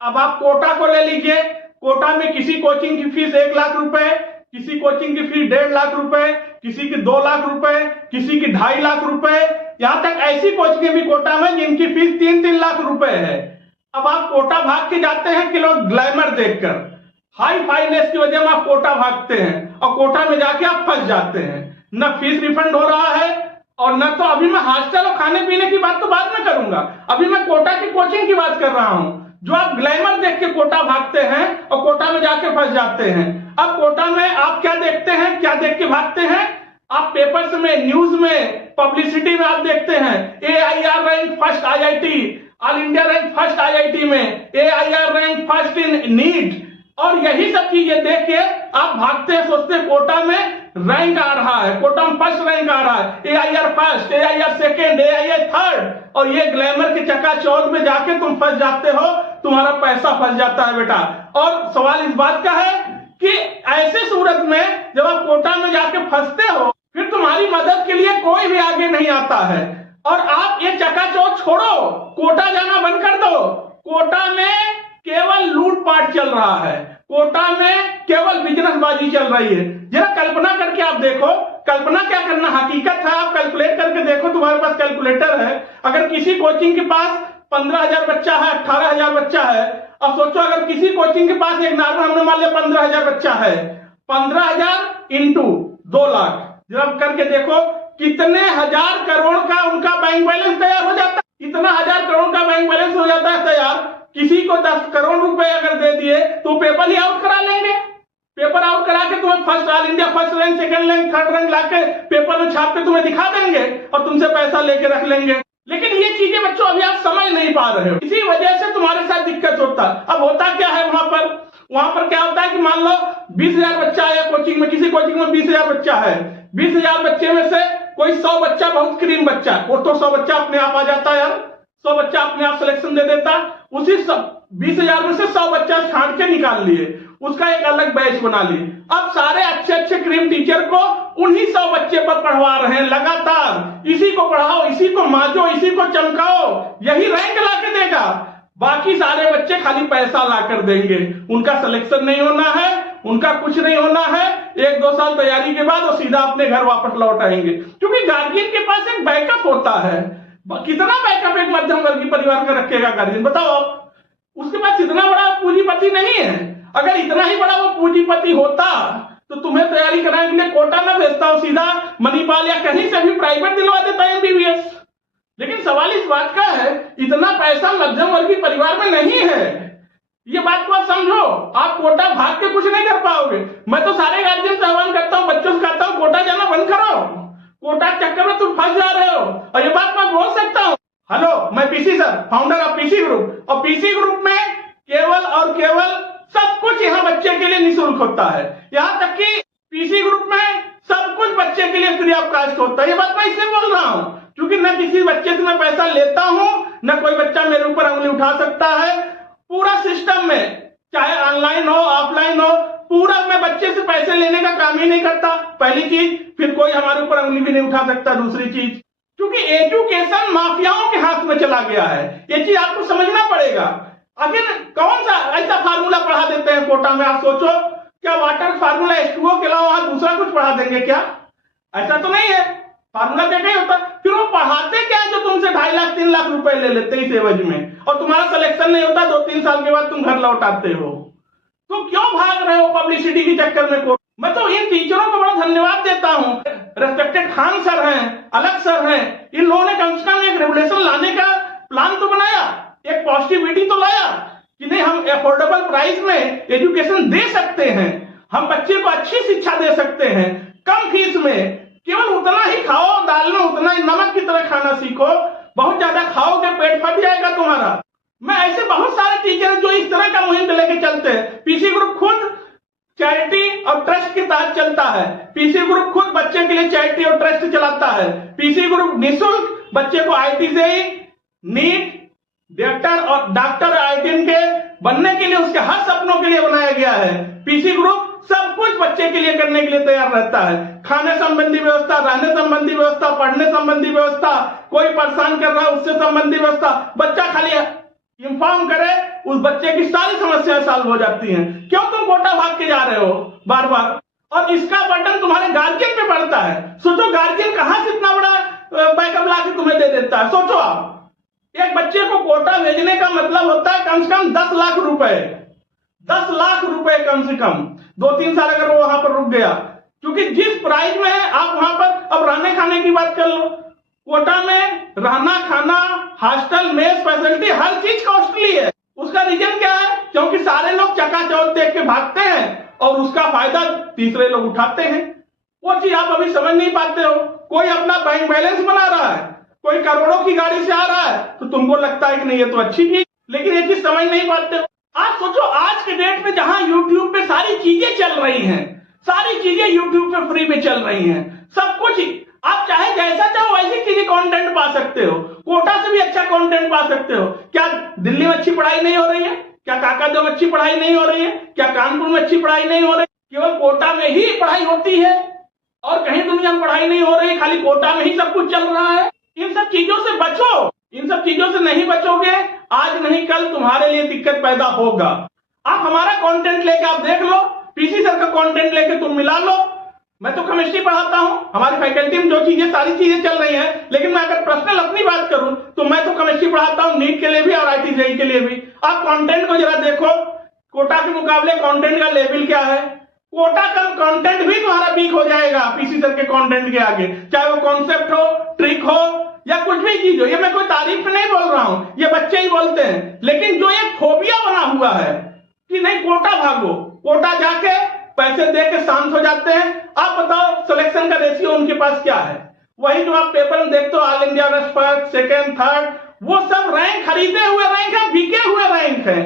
अब आप कोटा को ले लीजिए। कोटा में किसी कोचिंग की फीस 1 लाख रुपए, किसी कोचिंग की फीस 1.5 लाख रुपए, किसी की 2 लाख रुपए, किसी की 2.5 लाख रुपए, यहां तक ऐसी कोचिंग भी कोटा में जिनकी फीस 3-3 लाख रुपए है। अब आप कोटा भाग के जाते हैं कि लोग ग्लैमर देखकर, हाई फाइनेस की वजह में आप कोटा भागते हैं और कोटा में जाके आप फंस जाते हैं। न फीस रिफंड हो रहा है और न तो अभी मैं हॉस्टल और खाने पीने की बात तो बाद में करूंगा, अभी मैं कोटा की कोचिंग की बात कर रहा हूं। जो आप ग्लैमर देख के कोटा भागते हैं और कोटा में जाके फंस जाते हैं। अब कोटा में आप क्या देखते हैं, क्या देख के भागते हैं? आप पेपर्स में, न्यूज में, पब्लिसिटी में आप देखते हैं AIR rank first IIT, all India rank first IIT में, AIR rank first in NEET, और यही सब चीजें देख के आप भागते हैं, सोचते हैं कोटा में रैंक आ रहा है, कोटा में फर्स्ट रैंक आ रहा है, AIR first, AIR second, AIR third, और ये ग्लैमर के चकाचौंध में जाके तुम फंस जाते हो, तुम्हारा पैसा फंस जाता है बेटा। और सवाल इस बात का है कि ऐसे सूरत में जब आप कोटा में जाके फंसते हो, फिर तुम्हारी मदद के लिए कोई भी आगे नहीं आता है और आप ये चकाचौंध छोड़ो, कोटा जाना बंद कर दो। कोटा में केवल लूटपाट चल रहा है, कोटा में केवल बिजनेसबाजी चल रही है। जरा कल्पना करके आप देखो, कल्पना क्या करना, हकीकत है, आप कैलकुलेट करके देखो, तुम्हारे पास कैलकुलेटर है। अगर किसी कोचिंग के पास 15,000 बच्चा है, 18,000 बच्चा है, और सोचो अगर किसी कोचिंग के पास एक नॉर्मल, हमने मान लिया 15,000 बच्चा है, 15,000 इंटू 2 लाख, जब करके देखो कितने हजार करोड़ का उनका बैंक बैलेंस तैयार हो जाता है। इतना 1000 करोड़ का बैंक बैलेंस हो जाता है तैयार। किसी को 10 करोड़ रुपए अगर दे दिए तो पेपर ही आउट करा लेंगे, पेपर आउट करा के तुम्हें first, all India first rank, second rank, third rank लाके पेपर में छाप के तुम्हें दिखा देंगे और तुमसे पैसा लेके रख लेंगे। लेकिन ये चीजें बच्चों अभी आप समझ नहीं पा रहे हो, इसी वजह से तुम्हारे साथ दिक्कत होता है। अब होता क्या है वहां पर क्या होता है कि मान लो 20,000 बच्चा है कोचिंग में, किसी कोचिंग में 20,000 बच्चा है, 20,000 बच्चे में से कोई 100 बच्चा बहुत क्रीम बच्चा, और तो 100 बच्चा अपने आप आ जाता है यार, 100 बच्चा अपने आप सिलेक्शन दे देता। उसी 20,000 में से 100 बच्चा छांट के निकाल लिए, उसका एक अलग बैच बना लिए। अब सारे अच्छे अच्छे क्रीम टीचर को उन्हीं 100 बच्चे पर पढ़वा रहे हैं लगातार, इसी को पढ़ाओ, इसी को मांझो, इसी को चमकाओ, यही रैंक ला के देगा। बाकी सारे बच्चे खाली पैसा ला कर देंगे, उनका सिलेक्शन नहीं होना है, उनका कुछ नहीं होना है। 1-2 साल तैयारी के बाद वो सीधा अपने घर वापस लौट आएंगे, क्योंकि गार्जियन के पास एक बैकअप होता है। कितना बैकअप एक मध्यम वर्गीय परिवार का रखेगा गार्जियन, बताओ? उसके पास इतना बड़ा पूंजीपति नहीं है। अगर इतना ही बड़ा वो पूंजीपति होता तो तुम्हें तैयारी कराने के लिए कोटा में भेजता हो, सीधा मणिपाल या कहीं से भी प्राइवेट दिलवा देता है MBBS। लेकिन सवाल इस बात का है, इतना पैसा मध्यम वर्गीय परिवार में नहीं है, ये बात को आप समझो। आप कोटा भाग के कुछ नहीं कर पाओगे। मैं तो सारे गार्जियन से आह्वान करता हूं, बच्चों से कहता हूं कोटा जाना बंद करो, कोटा चक्कर में तुम फंस जा रहे हो। और ये बात मैं बोल सकता हूं, हेलो, मैं PC sir, founder of PC group, और PC ग्रुप में केवल और केवल सब कुछ यहाँ बच्चे के लिए निःशुल्क होता है। यहाँ तक कि PC ग्रुप में सब कुछ बच्चे के लिए फ्री ऑफ कॉस्ट होता है। ये बात मैं इसलिए बोल रहा हूं क्योंकि न किसी बच्चे से मैं पैसा लेता हूं, न कोई बच्चा मेरे ऊपर उंगली उठा सकता है। पूरा सिस्टम में, चाहे ऑनलाइन हो ऑफलाइन हो, पूरा मैं बच्चे से पैसे लेने का काम ही नहीं करता, पहली चीज। फिर कोई हमारे ऊपर उंगली भी नहीं उठा सकता, दूसरी चीज, क्योंकि एजुकेशन माफियाओं के हाथ में चला गया है। ये चीज आपको समझना पड़ेगा। आखिर कौन सा ऐसा फार्मूला पढ़ा देते हैं कोटा में, आप सोचो, क्या वाटर फार्मूला H2O के अलावा वहां दूसरा कुछ पढ़ा देंगे क्या? ऐसा तो नहीं है, फार्मूला क्या नहीं होता। फिर वो पढ़ाते क्या है जो तुमसे 2.5 लाख 3 लाख रुपए ले लेते हैं इस एवज में, और तुम्हारा सिलेक्शन नहीं होता, 2-3 साल के बाद तुम घर लौट आते हो। तो क्यों भाग रहे हो पब्लिसिटी के चक्कर में? मैं तो इन टीचरों को बड़ा धन्यवाद देता हूं। रेस्पेक्टेड खान सर हैं, अलग सर हैं, इन लोगों ने कम से कम एक रेगुलेशन लाने का प्लान तो बनाया, एक पॉजिटिविटी तो लाया कि नहीं, हम अफोर्डेबल प्राइस में एजुकेशन दे सकते हैं, हम बच्चे को अच्छी शिक्षा दे सकते हैं कम फीस में। केवल उतना ही खाओ, दाल में उतना ही नमक की तरह खाना सीखो, बहुत ज्यादा खाओगे पेट फट जाएगा तुम्हारा। मैं ऐसे बहुत सारे टीचर जो इस तरह का मुहिम लेके चलते हैं। PC ग्रुप खुद चैरिटी और ट्रस्ट के तहत चलता है, PC ग्रुप खुद बच्चे के लिए चैरिटी और ट्रस्ट चलाता है। PC ग्रुप निःशुल्क बच्चे को IIT JEE, NEET, doctor IIT के बनने के लिए, उसके हर सपनों के लिए बनाया गया है। PC ग्रुप सब कुछ बच्चे के लिए करने के लिए तैयार रहता है। खाने संबंधी व्यवस्था, रहने संबंधी व्यवस्था, पढ़ने संबंधी व्यवस्था, कोई परेशान कर रहा है उससे संबंधी व्यवस्था। बच्चा खाली इन्फॉर्म करे उस बच्चे की सारी समस्याएं सॉल्व हो जाती हैं। क्यों तुम कोटा भाग के जा रहे हो बार बार? और इसका बर्डन तुम्हारे गार्जियन पे पड़ता है। सोचो गार्जियन कहां से इतना बड़ा बैकअप ला के तुम्हें दे देता है। सोचो आप, एक बच्चे को कोटा भेजने का मतलब होता है कम से कम 10 लाख रुपए, 10 लाख रुपए कम से कम, 2-3 साल अगर वो वहां पर रुक गया। क्योंकि जिस प्राइस में है आप वहां पर, अब रहने खाने की बात कर लो, कोटा में रहना खाना, हॉस्टल, मेस फैसिलिटी, हर चीज कॉस्टली है। उसका रीजन क्या है? क्योंकि सारे लोग चकाचौंध देख के भागते हैं और उसका फायदा तीसरे लोग उठाते हैं। वो चीज आप अभी समझ नहीं पाते हो। कोई अपना बैंक बैलेंस बना रहा है, कोई करोड़ों की गाड़ी से आ रहा है, तो तुमको लगता है कि नहीं ये तो अच्छी चीज, लेकिन ये चीज समझ नहीं पाते हो। आज सोचो, आज के डेट में जहां यूट्यूब पे सारी चीजें चल रही हैं, सारी चीजें यूट्यूब पे फ्री में चल रही हैं, सब कुछ आप चाहे जैसा चाहो वैसी चीजें कंटेंट पा सकते हो। कोटा से भी अच्छा कंटेंट पा सकते हो। क्या दिल्ली में अच्छी पढ़ाई नहीं हो रही है? क्या काकादो में अच्छी पढ़ाई नहीं हो रही है? क्या कानपुर में अच्छी पढ़ाई नहीं हो रही? केवल कोटा में ही पढ़ाई होती है और कहीं दुनिया में पढ़ाई नहीं हो रही, खाली कोटा में ही सब कुछ चल रहा है। इन सब चीजों से बचो। इन सब चीजों से नहीं बचोगे, आज नहीं कल तुम्हारे लिए दिक्कत पैदा होगा। आप हमारा कंटेंट लेके आप देख लो, पीसी सर का कंटेंट लेके तुम मिला लो। मैं तो केमिस्ट्री पढ़ाता हूं, हमारी फैकल्टी में जो चीजें सारी चीजें चल रही हैं, लेकिन मैं अगर पर्सनल अपनी बात करूं तो मैं तो केमिस्ट्री पढ़ाता हूं नीट के लिए भी और आईटी जेईई के लिए भी। आप कंटेंट को जरा देखो, कोटा के मुकाबले कंटेंट का लेवल क्या है। कोटा का कंटेंट भी तुम्हारा वीक हो जाएगा पीसी सर के कंटेंट के आगे, चाहे वो कॉन्सेप्ट हो, ट्रिक हो या कुछ भी चीज हो। ये मैं कोई तारीफ नहीं बोल रहा हूं, ये बच्चे ही बोलते हैं। लेकिन जो एक फोबिया बना हुआ है कि नहीं कोटा भागो, कोटा जाके पैसे दे के शांत हो जाते हैं। आप बताओ सिलेक्शन का रेशियो उनके पास क्या है? वही जो आप पेपर में देखते हो, all India first, second, third, वो सब रैंक खरीदे हुए रैंक है, बिके हुए रैंक है।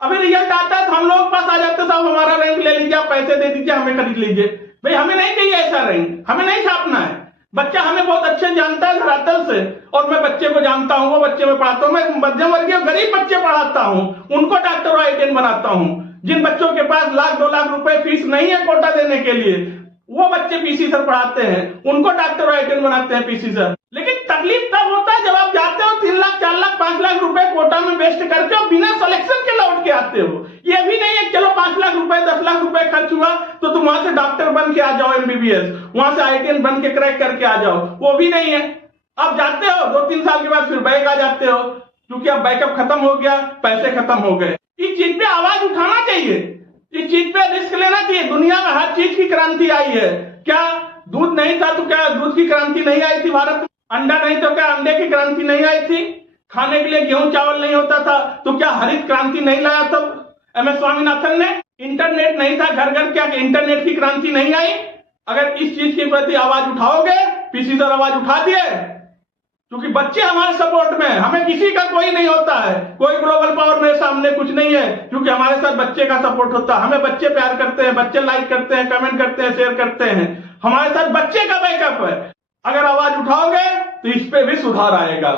अभी रिजल्ट आता है तो हम लोग पास आ जाते, साहब हमारा रैंक ले लीजिए, आप पैसे दे दीजिए, हमें खरीद लीजिए। भाई हमें नहीं चाहिए ऐसा रैंक, हमें नहीं छापना है। बच्चा हमें बहुत अच्छे जानता है धरातल से, और मैं बच्चे को जानता हूं, वो बच्चे में पढ़ाता हूं। मैं मध्यम वर्गीय गरीब बच्चे पढ़ाता हूं, उनको डॉक्टर और आईटीएन बनाता हूं। जिन बच्चों के पास 1-2 लाख रुपए फीस नहीं है कोटा देने के लिए, वो बच्चे पीसी सर पढ़ाते हैं, उनको डॉक्टर और आईटीएन बनाते हैं पीसी सर। लेकिन तकलीफ तब होता है जब आप जाते हो 3 लाख, 4 लाख, 5 लाख रुपए कोटा में वेस्ट करके और बिना सिलेक्शन के लौट के आते हो। ये भी नहीं है चलो 5 लाख रुपए, 10 लाख रुपए खर्च हुआ तो तुम वहां से डॉक्टर बन के आ जाओ एमबीबीएस, वहां से आईटीएन बन के क्रैक करके आ जाओ, वो भी नहीं है। आप जाते हो 2-3 साल के बाद फिर बैक आ जाते हो, क्योंकि अब बैकअप खत्म हो गया, पैसे खत्म हो गए। इस चीज पे आवाज उठाना चाहिए, इस चीज पे रिस्क लेना चाहिए। दुनिया में हर चीज की क्रांति आई है। क्या दूध नहीं था तो क्या दूध की क्रांति नहीं आई थी भारत में? अंडा नहीं तो क्या अंडे की क्रांति नहीं आई थी? खाने के लिए गेहूं चावल नहीं होता था तो क्या हरित क्रांति नहीं लाया था एम एस स्वामीनाथन ने? इंटरनेट नहीं था घर घर, क्या इंटरनेट की क्रांति नहीं आई? अगर इस चीज के प्रति आवाज उठाओगे, पीसी सर आवाज उठा दिए, क्योंकि बच्चे हमारे सपोर्ट में है, हमें किसी का कोई नहीं होता है, कोई ग्लोबल पावर मेरे सामने कुछ नहीं है, क्योंकि हमारे साथ बच्चे का सपोर्ट होता है। हमें बच्चे प्यार करते हैं, बच्चे लाइक करते हैं, कमेंट करते हैं, शेयर करते हैं, हमारे साथ बच्चे का बैकअप है। अगर आवाज उठाओगे तो इस पे भी सुधार आएगा,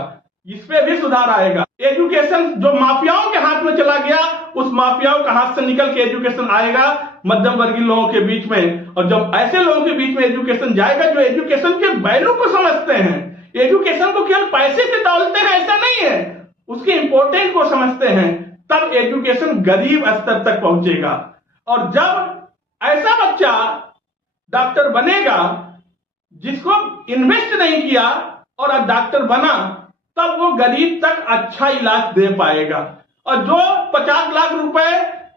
इस पे भी सुधार आएगा। एजुकेशन जो माफियाओं के हाथ में चला गया, उस माफियाओं का हाथ से निकल के एजुकेशन आएगा मध्यम वर्गीय लोगों के बीच में। और जब ऐसे लोगों के बीच में एजुकेशन जाएगा जो एजुकेशन के वैल्यू को समझते हैं, एजुकेशन को केवल पैसे से तौलते हैं ऐसा नहीं है, उसके इंपॉर्टेंट को समझते हैं, तब एजुकेशन गरीब स्तर तक पहुंचेगा। और जब ऐसा बच्चा डॉक्टर बनेगा जिसको इन्वेस्ट नहीं किया और अब डॉक्टर बना, तब वो गरीब तक अच्छा इलाज दे पाएगा। और जो 50 लाख रुपए,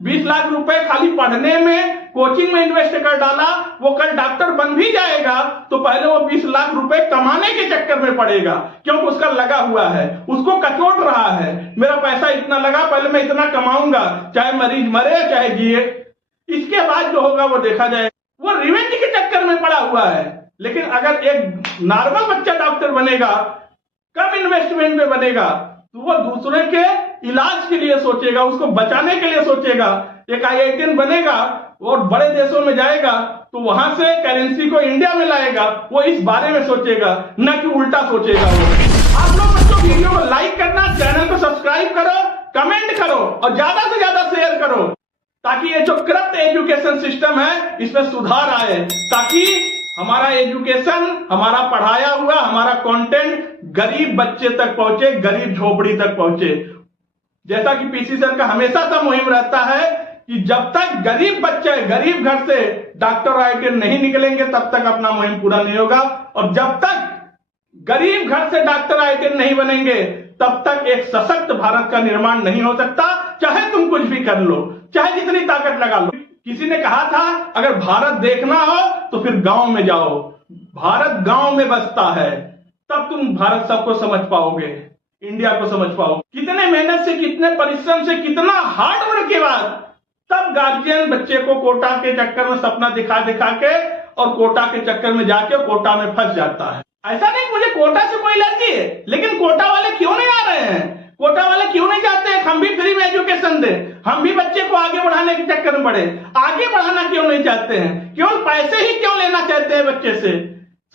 20 लाख रुपए खाली पढ़ने में, कोचिंग में इन्वेस्ट कर डाला, वो कल डॉक्टर बन भी जाएगा तो पहले वो 20 लाख रुपए कमाने के चक्कर में पड़ेगा, क्योंकि उसका लगा हुआ है, उसको कचोट रहा है, मेरा पैसा इतना लगा, पहले मैं इतना कमाऊंगा, चाहे मरीज मरे चाहे जिए, इसके बाद जो होगा वो देखा जाएगा। वो रिवेंज के चक्कर में पड़ा हुआ है। लेकिन अगर एक नॉर्मल बच्चा डॉक्टर बनेगा, कम इन्वेस्टमेंट में बनेगा, तो वो दूसरे के इलाज के लिए सोचेगा, उसको बचाने के लिए सोचेगा। एक आईआईटीएन बनेगा और बड़े देशों में जाएगा तो वहां से करेंसी को इंडिया में लाएगा, वो इस बारे में सोचेगा, न कि उल्टा सोचेगा। वो आप लोग बच्चों वीडियो को लाइक करना, चैनल को सब्सक्राइब करो, कमेंट करो और ज्यादा से ज्यादा शेयर करो, ताकि ये जो करप्ट एजुकेशन सिस्टम है इसमें सुधार आए, ताकि हमारा एजुकेशन, हमारा पढ़ाया हुआ, हमारा कंटेंट गरीब बच्चे तक पहुंचे, गरीब झोपड़ी तक पहुंचे। जैसा कि पीसी सर का हमेशा से मुहिम रहता है कि जब तक गरीब बच्चे गरीब घर से डॉक्टर और आईटीआई नहीं निकलेंगे तब तक अपना मुहिम पूरा नहीं होगा, और जब तक गरीब घर से डॉक्टर आईटीआई नहीं बनेंगे तब तक एक सशक्त भारत का निर्माण नहीं हो सकता, चाहे तुम कुछ भी कर लो, चाहे जितनी ताकत लगा लो। किसी ने कहा था अगर भारत देखना हो तो फिर गांव में जाओ, भारत गांव में बसता है, तब तुम भारत सबको समझ पाओगे, इंडिया को समझ पाओगे। कितने मेहनत से, कितने परिश्रम से, कितना हार्ड वर्क के बाद तब गार्जियन बच्चे को कोटा के चक्कर में सपना दिखा दिखा के और कोटा के चक्कर में जाके कोटा में फंस जाता है। ऐसा नहीं मुझे कोटा से कोई एलर्जी है, लेकिन कोटा वाले क्यों नहीं आ रहे हैं, कोटा वाले क्यों नहीं जाते हैं? हम भी फ्री में एजुकेशन दे, हम भी बच्चे को आगे बढ़ाने के चक्कर में बढ़े, आगे बढ़ाना क्यों नहीं चाहते हैं? केवल पैसे ही क्यों लेना चाहते हैं बच्चे से?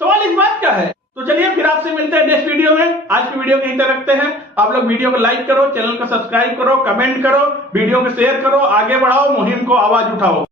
सवाल इस बात का है। तो चलिए फिर आपसे मिलते हैं नेक्स्ट वीडियो में। आज की वीडियो यहीं तक रखते हैं। आप लोग वीडियो को लाइक करो, चैनल को सब्सक्राइब करो, कमेंट करो, वीडियो को शेयर करो, आगे बढ़ाओ, मुहिम को आवाज उठाओ।